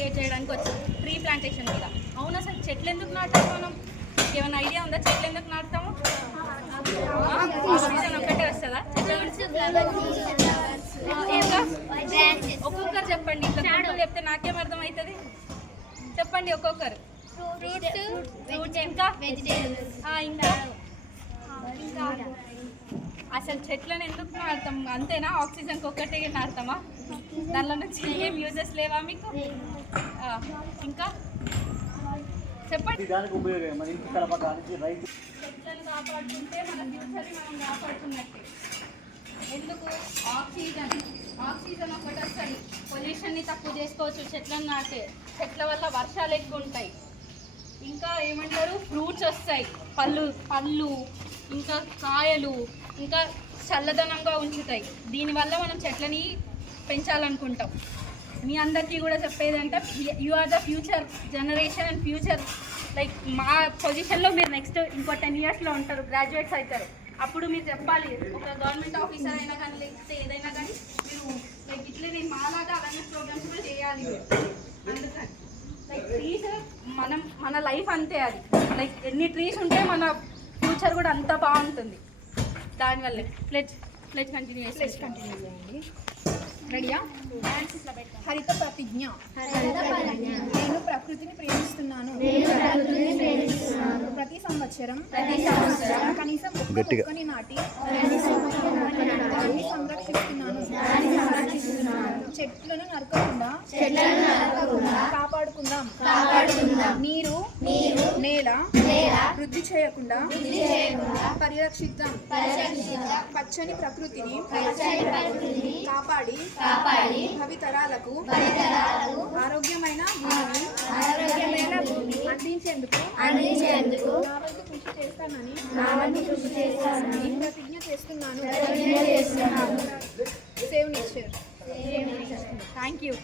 Create చేయడానికి వచ్చాం tree plantation మీద. అవును, అసలు చెట్లు ఎందుకు నాటాలి మనం? ఏమైనా ఐడియా ఉందా? చెట్లు ఎందుకు నాటుతాము? ఆక్సిజన్ ఒక్కటే వస్తుందా? ఒక్కొక్కరు చెప్పండి. ఇట్లా చెప్తే నాకేం అర్థం అవుతుంది? చెప్పండి ఒక్కొక్కరు. ఇంకా ఇంకా అసలు చెట్లను ఎందుకు నాటుతాం? అంతేనా? ఆక్సిజన్కి ఒక్కటే నాటుతామా? దానిలో నుంచి ఏం యూజెస్ లేవా మీకు? ఇంకా చెప్పండి. చెట్లను కాపాడుకుంటే మన ఫ్యూచర్ని మనం కాపాడుతున్నట్టే. ఎందుకు? ఆక్సిజన్ ఒకటి వస్తుంది. పొల్యూషన్ని తక్కువ చేసుకోవచ్చు చెట్లను నాటే. చెట్ల వల్ల వర్షాలు ఎక్కువ ఉంటాయి. ఇంకా ఏమంటారు, ఫ్రూట్స్ వస్తాయి, పళ్ళు ఇంకా కాయలు, ఇంకా చల్లదనంగా ఉంచుతాయి. దీనివల్ల మనం చెట్లని పెంచాలనుకుంటాం. మీ అందరికీ కూడా చెప్పేదంటే you are the future generation and future like మా పొజిషన్లో మీరు నెక్స్ట్ ఇంకో 10 yearsలో ఉంటారు, గ్రాడ్యుయేట్స్ అవుతారు. అప్పుడు మీరు చెప్పాలి, ఒక గవర్నమెంట్ ఆఫీసర్ అయినా కానీ లేకపోతే ఏదైనా కానీ మీరు లైక్ ఇట్లా నేను మాలాగా అవేర్నెస్ ప్రోగ్రామ్స్ కూడా చేయాలి. అందుకని లైక్ ట్రీస్ మన లైఫ్ అంతే. అది లైక్ ఎన్ని ట్రీస్ ఉంటే మన ఫ్యూచర్ కూడా అంత బాగుంటుంది. దానివల్లే ప్లెజ్ కంటిన్యూ చేయండి. రెడీయా? హరిత ప్రతిజ్ఞ. నేను ప్రకృతిని ప్రేమిస్తున్నాను. ప్రతి సంవత్సరం కనీసం మొక్కని నాటి సంరక్షిస్తున్నాను. చెట్లను నరకకుండా కాపాడుకుందాం. నీరు నేల వృద్ధి చేయకుండా పరిరక్షిద్దాం. పచ్చని ప్రకృతిని కాపాడి భవితరాలకు ఆరోగ్యమైన భూమిని అందించేందుకు నా వంతు కృషి చేస్తానని ప్రతిజ్ఞ చేస్తున్నాను. Save nature. Thank you.